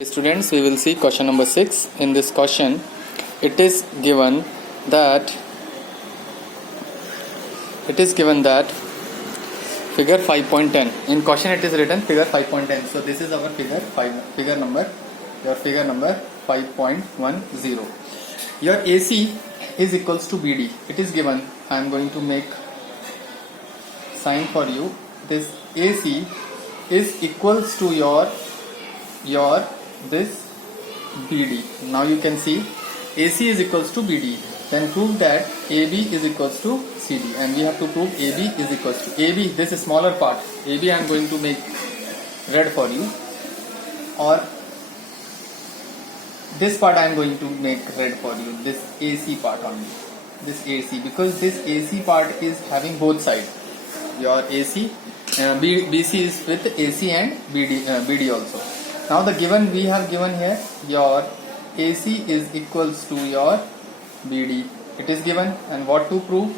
Students, we will see question number 6. In this question, it is given that figure 5.10. In question, it is written figure 5.10. So this is our figure number 5.10. Your AC is equals to BD. It is given. I am going to make sign for you. This AC is equals to your this BD. Now you can see AC is equals to BD. Then prove that AB is equals to CD, and we have to prove AB is equals to AB. This is smaller part. AB I am going to make red for you, or this part I am going to make red for you. This AC part only. This AC, because this AC part is having both sides. Your AC, BC is with AC and BD also. Now the given we have given here, your AC is equals to your BD. It is given, and what to prove?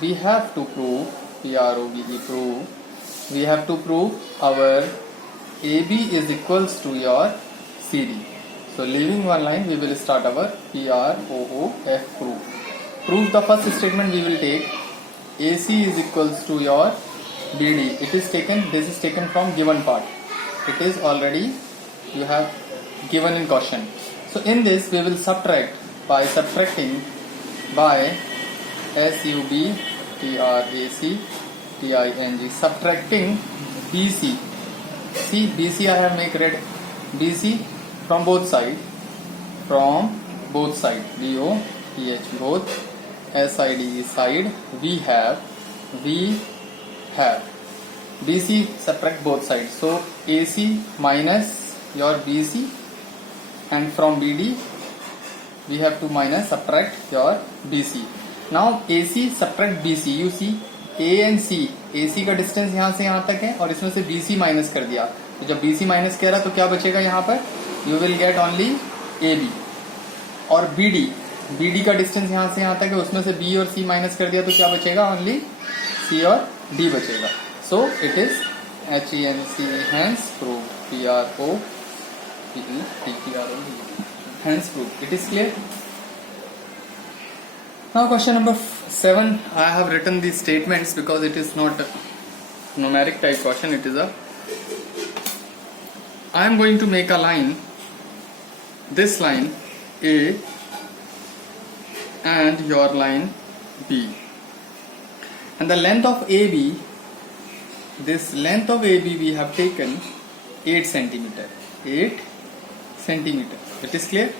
We have to prove, prove. We have to prove our AB is equals to your CD. So leaving one line, we will start our PROOF proof. Prove the first statement we will take. AC is equals to your BD. It is taken. This is taken from given part. It is already you have given in question. So in this we will subtract by subtracting by SUB TRAC TING, subtracting BC. See, BC I have make red. BC from both side, BOTH, both, SID side, we have BC, subtract both sides. So AC minus your BC, and from BD we have to minus subtract your BC. Now AC subtract BC. You see A and C, AC का distance यहाँ से यहाँ तक है, और इसमें से BC minus कर दिया. तो जब BC माइनस किया तो क्या बचेगा यहाँ पर? You will get only AB. और BD का डिस्टेंस यहाँ से यहाँ तक है, उसमें से B और C माइनस कर दिया तो क्या बचेगा? Only C और D बचेगा. So it is HENC, hence proof. Hence proof. It is clear. Now question number 7. I have written these statements because it is not a numeric type question. It is I am going to make a line. This line A and your line B, and the length of AB. This length of AB we have taken 8 centimeter. 8 centimeter. It is clear.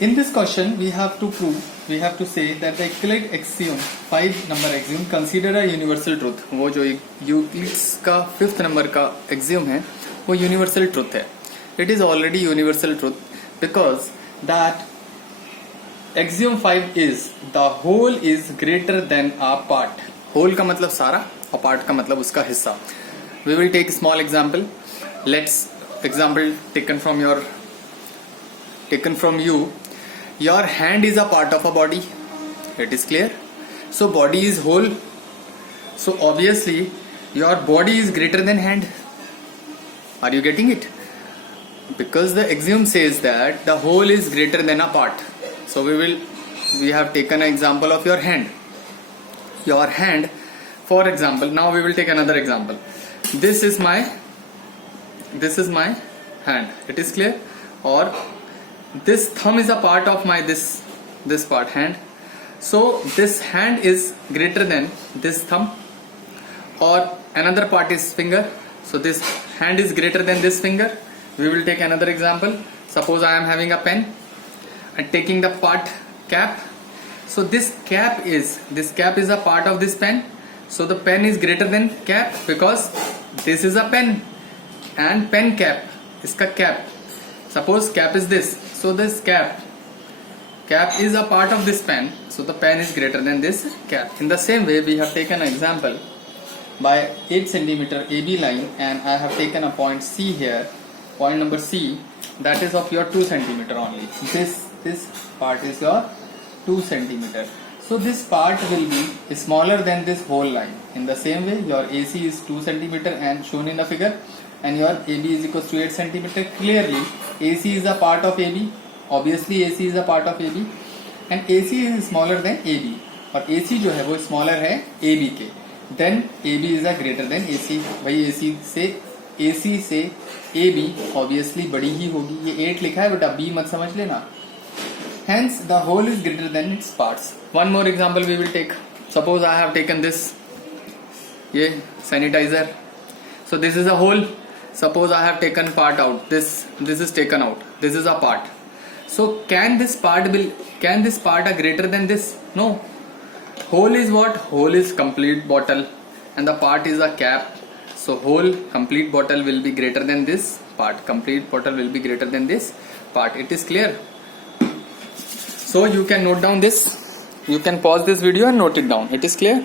In this question we have to prove, we have to say that the Euclid axiom, 5 number axiom, consider a universal truth. वो जो Euclid's का 5th number का axiom है वो universal truth है. It is already universal truth because that axiom 5 is the whole is greater than a part. Whole का मतलब सारा, और part का मतलब उसका हिस्सा. We will take small example. Let's example taken from you. Your hand is a part of a body. It is clear. So body is whole. So obviously your body is greater than hand. Are you getting it? Because the axiom says that the whole is greater than a part. So we have taken an example of your hand. Your hand, for example, now we will take another example. This is my hand. It is clear. Or this thumb is a part of my this part, hand. So this hand is greater than this thumb, or another part is finger. So this hand is greater than this finger. We will take another example. Suppose I am having a pen and taking the part cap. So this cap is a part of this pen. So the pen is greater than cap because this is a pen, and pen cap, iska cap. Suppose cap is this. So this cap is a part of this pen. So the pen is greater than this cap. In the same way, we have taken an example by 8 centimeter AB line, and I have taken a point C here. Point number C, that is of your 2 centimeter only. This part is your 2 centimeter. So this part will be smaller than this whole line. In the same way, your AC is 2 centimeter and shown in the figure. and your AB is equals to 8 centimeter. Clearly AC is a part of AB. Obviously AC is a part of AB and AC is smaller than AB और AC जो है वो smaller है AB के. Then AB is a greater than AC. भाई AC से AB obviously बड़ी ही होगी. ये 8 लिखा है बट B मत समझ लेना. Hence the whole is greater than its parts. One more example we will take. Suppose I have taken this. ये sanitizer. So this is a whole. Suppose I have taken part out. This is taken out. This is a part. So can this part are greater than this? No. Whole is what? Whole is complete bottle and the part is a cap. So whole complete bottle will be greater than this part. Complete bottle will be greater than this part. It is clear. So you can note down this. You can pause this video and note it down. It is clear.